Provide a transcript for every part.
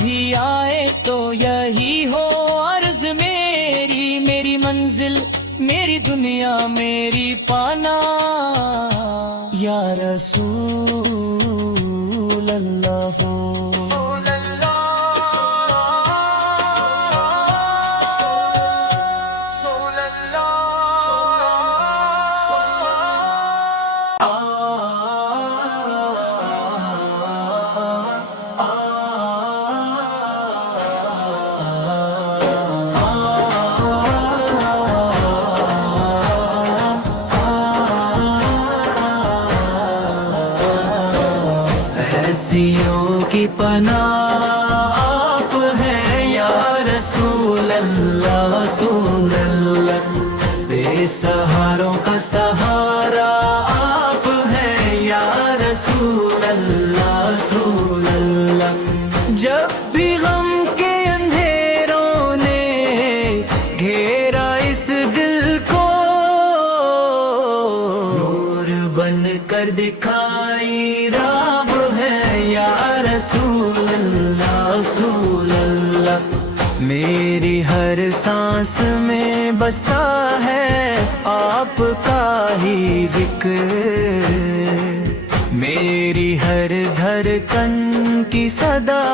بھی آئے تو یہی ہو عرض میری، میری منزل میری دنیا میری پانا، یا رسول اللہ ایسیوں کی پناہ آپ ہیں یا رسول اللہ، رسول اللہ، بے سہاروں کا سہارا آپ ہیں یا رسول اللہ، رسول اللہ، جب بھی غم کے اندھیروں نے گھیرا اس دل کو، نور بن کر دکھائی رب ہے یا رسول اللہ، رسول اللہ، میری ہر سانس میں بستا ہے آپ کا ہی ذکر، میری ہر دھڑکن کی صدا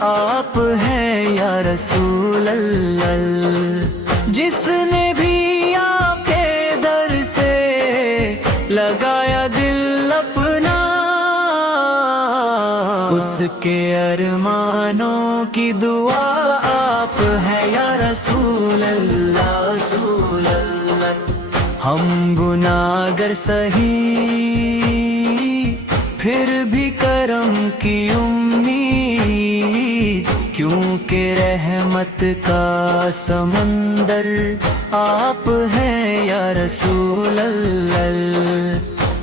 آپ ہیں یا رسول اللہ، جس نے بھی آپ کے در سے لگایا دل اپنا، اس کے ارمانوں کی دعا آپ ہے یا رسول اللہ، رسول اللہ، ہم گناہگار سہی پھر بھی کرم کی امید، کیونکہ رحمت کا سمندر آپ ہیں یا رسول اللہ،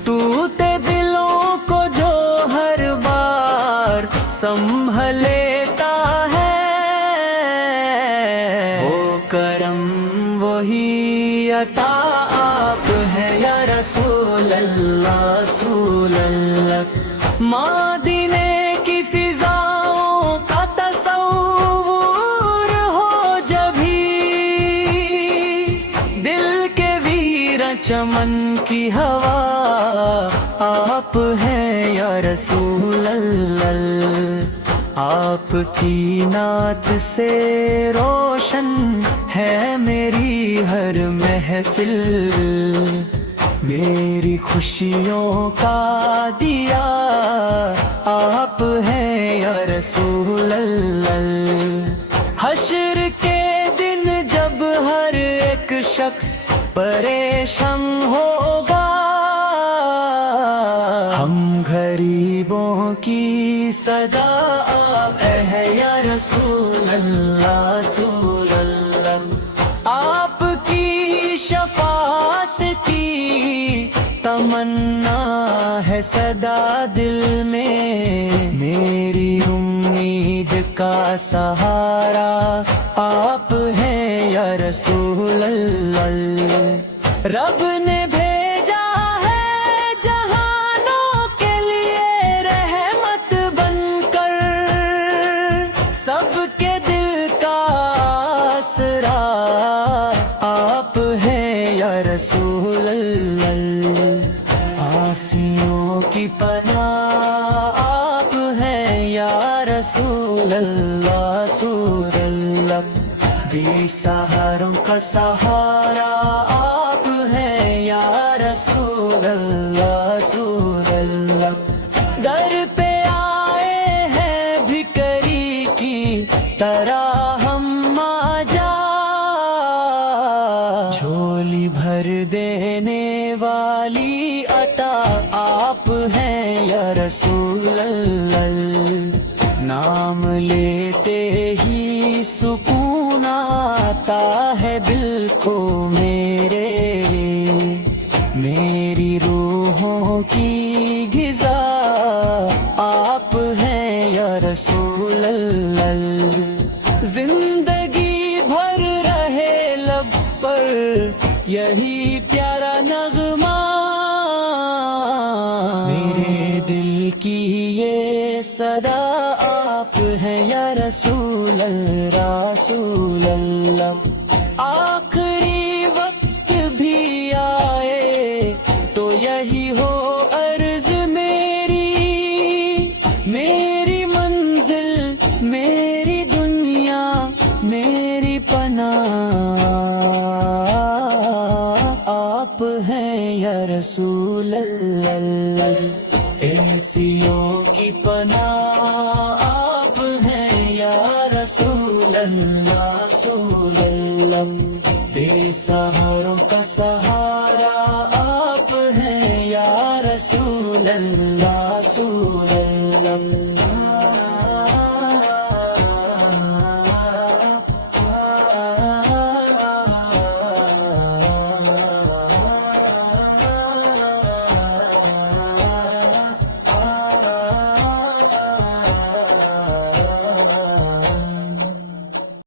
ٹوٹے دلوں کو جو ہر بار سنبھل لیتا ہے، وہ کرم وہی عطا آپ ہے یا رسول اللہ، رسول اللہ، مدینے کی فضاؤں کا تصور ہو جبھی، دل کے ویراں چمن کی ہوا آپ ہیں یا رسول اللہ، آپ کی نعت سے روشن ہے میری ہر محفل، میری خوشیوں کا دیا آپ ہیں یا رسول اللہ، حشر کے دن جب ہر ایک شخص پریشان ہوگا، ہم غریبوں کی صدا آپ ہے یا رسول اللہ، رسول اللہ، آپ کی شفاعت کی تمنا ہے صدا دل میں، میری امید کا سہارا آپ ہیں یا رسول اللہ، رب نے بھیجا ہے جہانوں کے لیے رحمت بن کر، سب کے دل کا آسرا آپ ہیں یا رسول اللہ، آسیوں کی پناہ آپ ہیں یا رسول اللہ، رسول اللہ، بے سہاروں کا سہارا آپ ہیں یا رسول اللہ، رسول اللہ، در پہ آئے ہیں بھکری کی طرح ہم آجا، جھولی بھر دینے والی عطا آپ ہیں یا رسول اللہ، نام لیتے ہی سکون آتا ہے دل کو میرے، میری روحوں کی غذا آپ ہیں یا رسول اللہ، زندگی بھر رہے لب پر یہی پیارا نغمہ، میرے دل کی یہ صدا آپ ہیں یا رسول اللہ. آخری وقت بھی آئے تو یہی ہو عرض میری، میری منزل میری دنیا میری پناہ آپ ہیں یا رسول اللہ. ایسیوں کی پناہ آپ ہیں یا رسول اللہ، رسول اللہ. بے سہاروں کا سہارا